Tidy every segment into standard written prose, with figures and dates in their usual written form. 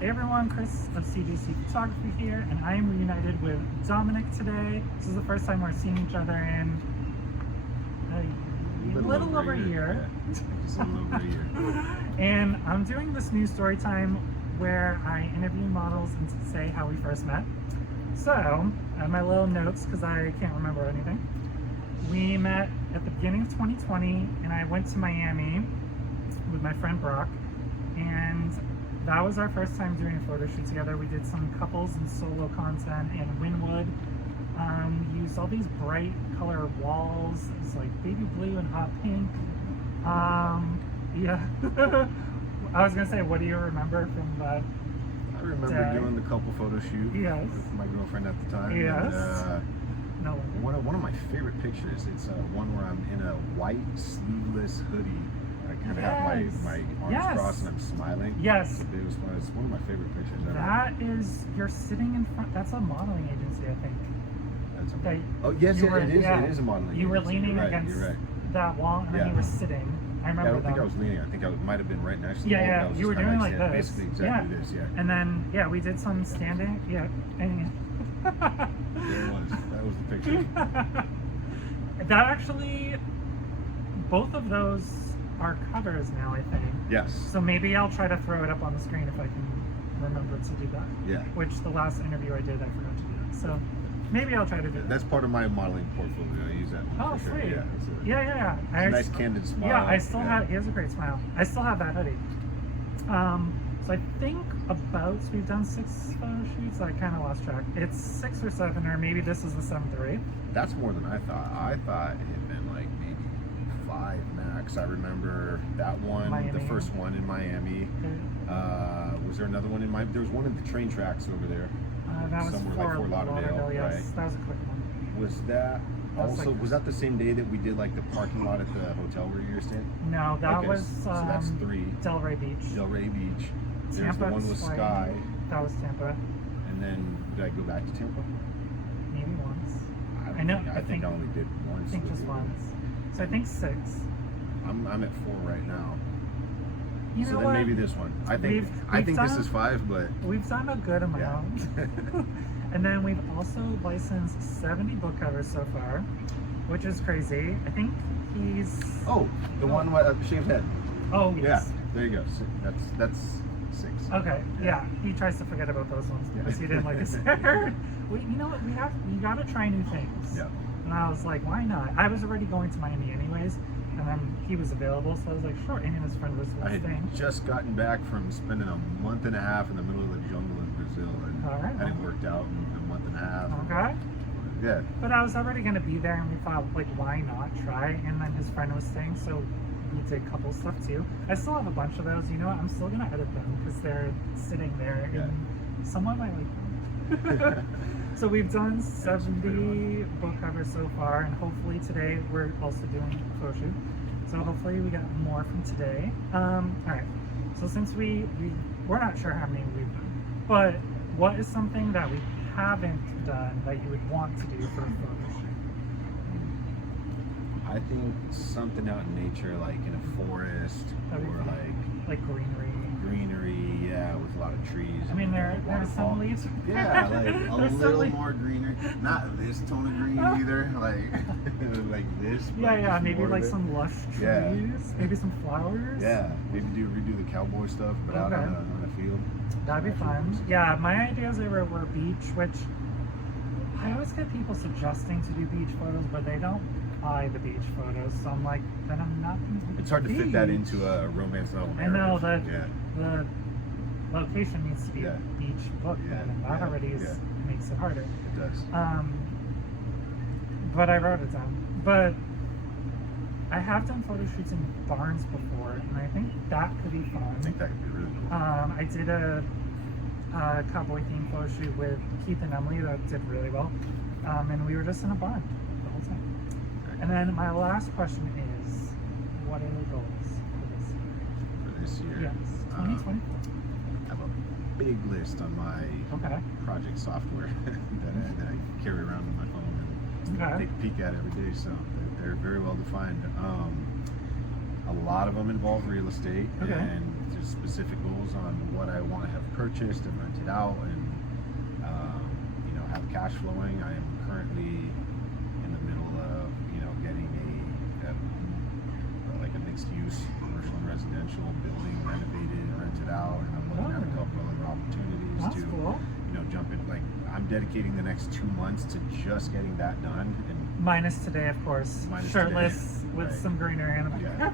Hey everyone, Chris of CGC Photography here, and I am reunited with Dominic today. This is the first time we're seeing each other in a little over a year. Yeah, just a little over a year. And I'm doing this new story time where I interview models and say how we first met. So, I have my little notes because I can't remember anything. We met at the beginning of 2020, and I went to Miami with my friend Brock, and that was our first time doing a photo shoot together. We did some couples and solo content in Wynwood. We used all these bright color walls. It's like baby blue and hot pink. Yeah. I was gonna say, what do you remember from that? I remember doing the couple photo shoot with my girlfriend at the time. Yes. And, No. one of my favorite pictures, it's one where I'm in a white sleeveless hoodie. I kind of have my arms crossed and I'm smiling. Yes. It's one of my favorite pictures ever. That is, you're sitting in front, that's a modeling agency, I think. That's Okay. Oh, yes, it is a modeling You were agency. leaning You're against right. that wall, and then you were sitting. I remember I don't think that. I was leaning. I think I might have been right next to the wall. Yeah, but I was you were just kinda doing like standing, this. Basically exactly this, yeah. And then, we did some standing, and There it was. That was the picture. that actually, both of those are covers now, I think. Yes. So maybe I'll try to throw it up on the screen if I can remember to do that. Yeah. Which the last interview I did, I forgot to do that. So maybe I'll try to do that. That's part of my modeling portfolio. I use that one Oh, for sure. sweet. Yeah. Yeah. It's a nice candid smile. Yeah, I still have, he has a great smile. I still have that hoodie. So I think we've done 6 photo shoots. I kind of lost track. It's 6 or 7, or maybe this is the 7th or 8th. That's more than I thought. I thought it had been like maybe 5 max. I remember that one, Miami. the first one in Miami. Okay. Was there another one in Miami? There was one at the train tracks over there. That was somewhere like Fort Lauderdale, yes. right? That was a quick one. Was that was also, like- was that the same day that we did like the parking lot at the hotel where you were staying? No, that Okay, was so that's 3. Delray Beach. Delray Beach. There's Tampa the one with Display. Sky. That was Tampa. And then did I go back to Tampa? Maybe once. don't I know, think- I I think think- I only did once. I think with just you. once. So I think 6. I'm at 4 right now. You So know then what? maybe this one. I think We've this done- is 5, but We've done a good amount. yeah. And then we've also licensed 70 book covers so far, which is crazy. I think he's... Oh, the one with shaved head. Oh, yes. Yeah, there you go. That's 6. Okay, yeah. He tries to forget about those ones because he didn't like his hair. You know what? You gotta try new things. Yeah. And I was like, why not? I was already going to Miami anyways, and then he was available, so I was like, sure. And his friend was I had staying. just gotten back from spending a month and a half in the middle of the jungle in Brazil, and All right. it worked out in a month and a half. Okay. Yeah. But I was already gonna be there, and we thought, like, why not try? And then his friend was staying, so we did couple stuff too. I still have a bunch of those. You know what? I'm still gonna edit them because they're sitting there, and someone might like them. So we've done 70 book covers so far, and hopefully today we're also doing a photo shoot. So hopefully we got more from today. All right. So since we're not sure how many we've done, but what is something that we haven't done that you would want to do for a photo shoot? I think something out in nature, like in a forest That'd be or fun. like greenery. greenery, yeah, with a lot of trees. I mean, there's waterfall. some leaves. Yeah, like a There's some little leaves. more greener. Not this tone of green either. Like this. but Yeah, just maybe more of like it. some lush trees, Yeah. maybe some flowers. Yeah, maybe redo the cowboy stuff, but out Okay. on a field. That'd be fun. Yeah, my ideas were beach, which I always get people suggesting to do beach photos, but they don't buy the beach photos. So I'm like, then I'm not going to do It's hard to the fit that beach. into a romance novel. I know narrative. that the location needs to be a beach book, Yeah, and that yeah, already makes it harder. It does. But I wrote it down. But I have done photo shoots in barns before, and I think that could be fun. I think that could be really cool. I did a cowboy themed photo shoot with Keith and Emily that did really well, and we were just in a barn the whole time. Okay. And then my last question is, what are the goals For this year. for this year? Yes, 2024. I have a big list on my Okay. project software that I carry around on my phone and Okay. take a peek at every day. So they're very well defined. A lot of them involve real estate Okay. and just specific goals on what I want to have purchased and rented out, and you know, have cash flowing. I am currently in the middle of, you know, getting a like a mixed use commercial and residential building renovated and rented out, and I'm looking at a couple other opportunities That's to, cool. you know, jump in. Like, I'm dedicating the next 2 months to just getting that done, and Minus today, of course. Minus Shirtless today, with right. some greenery in the Yeah.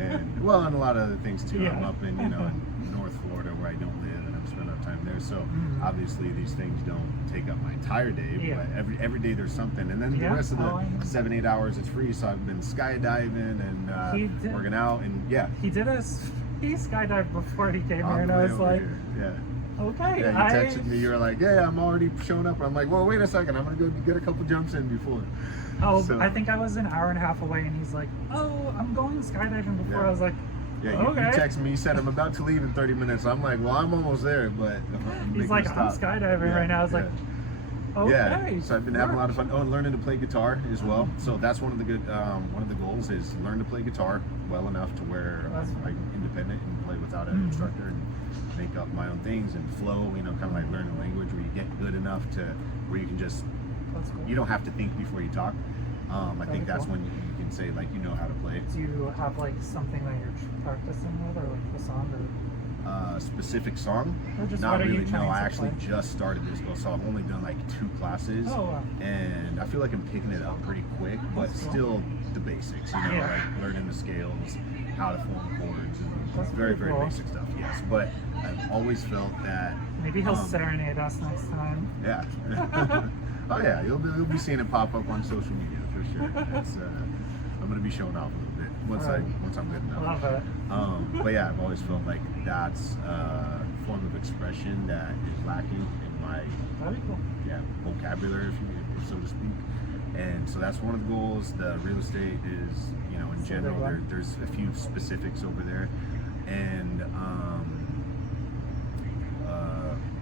And well, and a lot of other things too. Yeah. I'm up in, you know, in North Florida where I don't live, and I'm spending time there. So obviously these things don't take up my entire day, Yeah. but every day there's something. And then the Yeah. rest of the Oh, I know. 7-8 hours it's free. So I've been skydiving He and did- working out, and yeah. He skydived before he came On here, and the I way was over like, here. okay. Yeah, you texted me. You were like, "Yeah, I'm already showing up." I'm like, "Well, wait a second. I'm gonna go get a couple jumps in before." Oh, So- I think I was an hour and a half away, and he's like, "Oh, I'm going skydiving before." Yeah. I was like, Yeah, you okay. texted me. You said I'm about to leave in 30 minutes. I'm like, "Well, I'm almost there," but I'm He's making like, a "I'm stop. skydiving Yeah, right now." I was like, okay. Yeah, so I've been having a lot of fun. Oh, and learning to play guitar as well. So that's one of the goals is learn to play guitar well enough to where That's I'm like independent and play without an instructor and make up my own things and flow. You know, kind of like learning a language where you get good enough to where you can just That's cool. you don't have to think before you talk. I think that's cool. when you can say like you know how to play. Do you have like something that you're practicing with, or like a song, or Specific song? Or just Not what are you really. No, trying I to actually play? just started this goal, so I've only done like 2 classes. Oh, wow. And I feel like I'm picking it up pretty quick, but That's cool. still the basics, you know, Yeah. like learning the scales, how to form chords, and That's very, pretty very cool. basic stuff, yes. But I've always felt that, maybe he'll um, serenade us next time. yeah. Oh yeah, you'll be seeing it pop up on social media for sure. It's, I'm gonna be showing off a little bit once Alright. once I'm good enough. Love it. But yeah, I've always felt like that's a form of expression that is lacking in my That'd be cool. vocabulary, if so to speak. And so that's one of the goals. The real estate is, you know, in So general, big one. there's a few specifics over there, and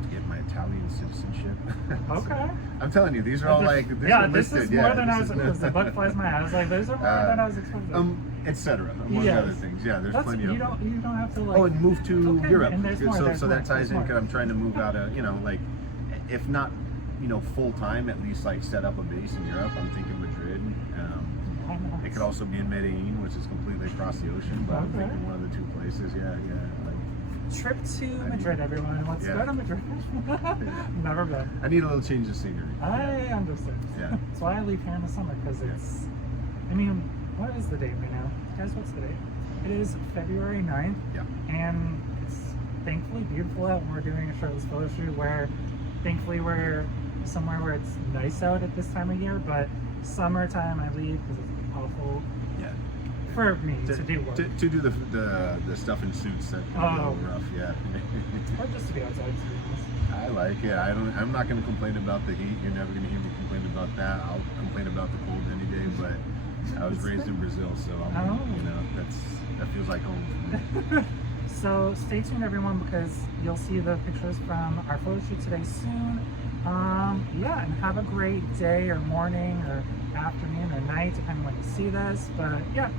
to get my Italian citizenship. Okay. I'm telling you, these are all like these yeah, are this listed. is more than I this was. is- It was the buck flies my ass. Like, those are more than I was expecting. etc. Among Yes. other things. Yeah, there's That's, plenty you of them. don't have to like. Oh, and move to Okay, Europe. and there's more, so there's so that more, ties there's in more. because I'm trying to move out of, you know, like, if not, you know, full time, at least like set up a base in Europe. I'm thinking Madrid. Why not? It could also be in Medellin, which is completely across the ocean, but I'm Okay. thinking one of the 2 places. Yeah. Trip to Madrid, everyone. Let's Yeah. go to Madrid. Never been. I need a little change of scenery. I understand. Yeah. That's why I leave here in the summer, because it's. I mean, what is the date right now, guys? What's the date? It is February 9th. Yeah. And it's thankfully beautiful out. We're doing a shirtless photo shoot where, thankfully, we're somewhere where it's nice out at this time of year. But summertime, I leave because it's awful Yeah. for me to do work. To do the stuff in suits that can be a little rough. Yeah. Or just to be outside, to be honest. I like it. I'm not going to complain about the heat. You're never going to hear me complain about that. I'll complain about the cold any day, but I was raised in Brazil, so Oh. you know, that feels like home for me. So stay tuned, everyone, because you'll see the pictures from our photo shoot today soon. Yeah, and have a great day or morning or afternoon or night, depending when you see this. But yeah.